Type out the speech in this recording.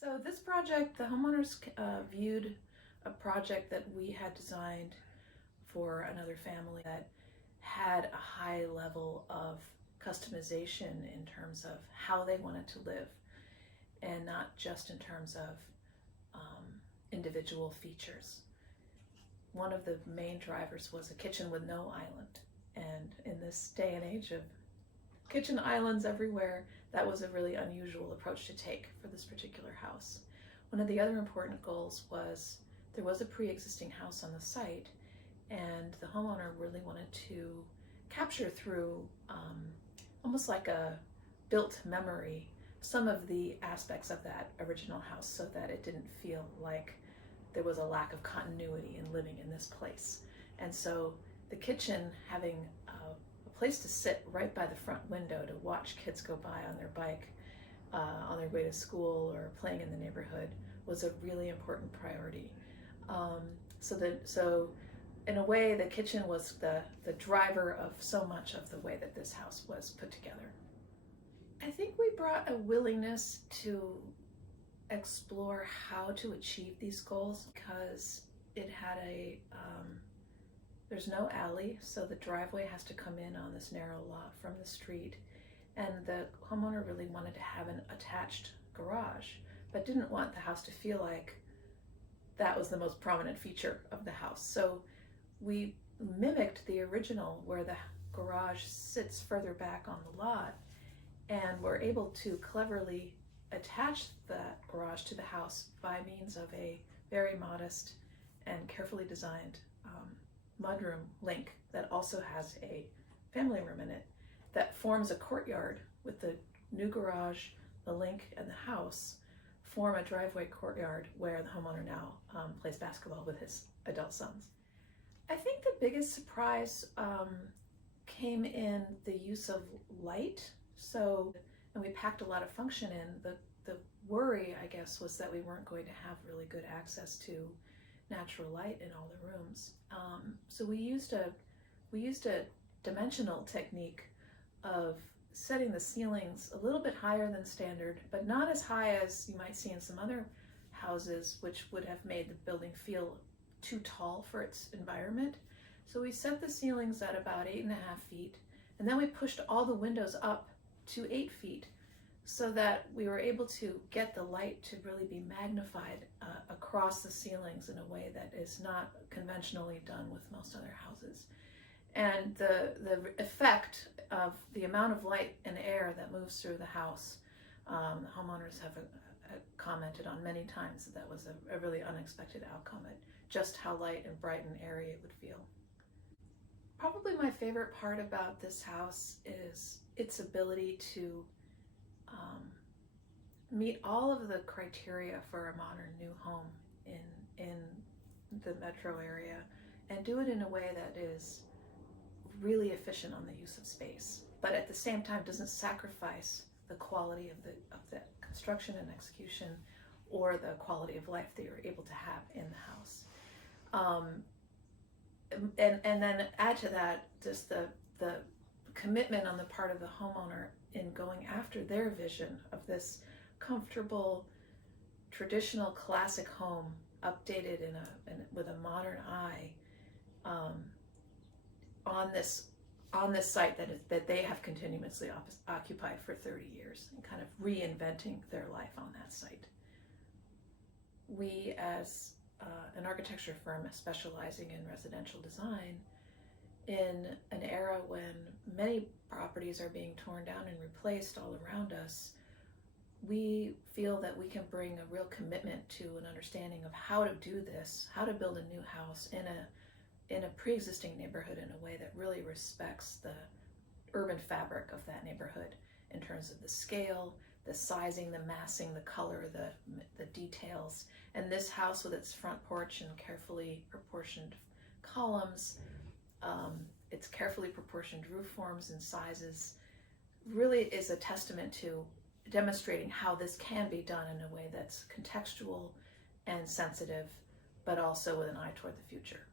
So this project, the homeowners viewed a project that we had designed for another family that had a high level of customization in terms of how they wanted to live, and not just in terms of individual features. One of the main drivers was a kitchen with no island. And in this day and age of kitchen islands everywhere, that was a really unusual approach to take for this particular house. One of the other important goals was there was a pre-existing house on the site, and the homeowner really wanted to capture through almost like a built memory some of the aspects of that original house, so that it didn't feel like there was a lack of continuity in living in this place. And so the kitchen, having a place to sit right by the front window to watch kids go by on their bike on their way to school or playing in the neighborhood, was a really important priority. So in a way, the kitchen was the driver of so much of the way that this house was put together. I think we brought a willingness to explore how to achieve these goals, because it had there's no alley, so the driveway has to come in on this narrow lot from the street, and the homeowner really wanted to have an attached garage, but didn't want the house to feel like that was the most prominent feature of the house. So we mimicked the original, where the garage sits further back on the lot, and we're able to cleverly attach that garage to the house by means of a very modest and carefully designed mudroom link that also has a family room in it, that forms a courtyard with the new garage, the link, and the house form a driveway courtyard where the homeowner now plays basketball with his adult sons. I think the biggest surprise came in the use of light. And we packed a lot of function in. The worry, I guess, was that we weren't going to have really good access to natural light in all the rooms. So we used a dimensional technique of setting the ceilings a little bit higher than standard, but not as high as you might see in some other houses, which would have made the building feel too tall for its environment. So we set the ceilings at about 8.5 feet, and then we pushed all the windows up to 8 feet, so that we were able to get the light to really be magnified across the ceilings in a way that is not conventionally done with most other houses. And the effect of the amount of light and air that moves through the house, the homeowners have commented on many times that was a really unexpected outcome at just how light and bright and airy it would feel. Probably my favorite part about this house is its ability to meet all of the criteria for a modern new home in the metro area, and do it in a way that is really efficient on the use of space, but at the same time doesn't sacrifice the quality of the construction and execution or the quality of life that you're able to have in the house. And then add to that just the commitment on the part of the homeowner in going after their vision of this comfortable, traditional, classic home, updated with a modern eye, on this site that they have continuously occupied for 30 years, and kind of reinventing their life on that site. We, as an architecture firm specializing in residential design, in an era when many properties are being torn down and replaced all around us, we feel that we can bring a real commitment to an understanding of how to do this, how to build a new house in a pre-existing neighborhood in a way that really respects the urban fabric of that neighborhood in terms of the scale, the sizing, the massing, the color, the details. And this house, with its front porch and carefully proportioned columns, its carefully proportioned roof forms and sizes, really is a testament to demonstrating how this can be done in a way that's contextual and sensitive, but also with an eye toward the future.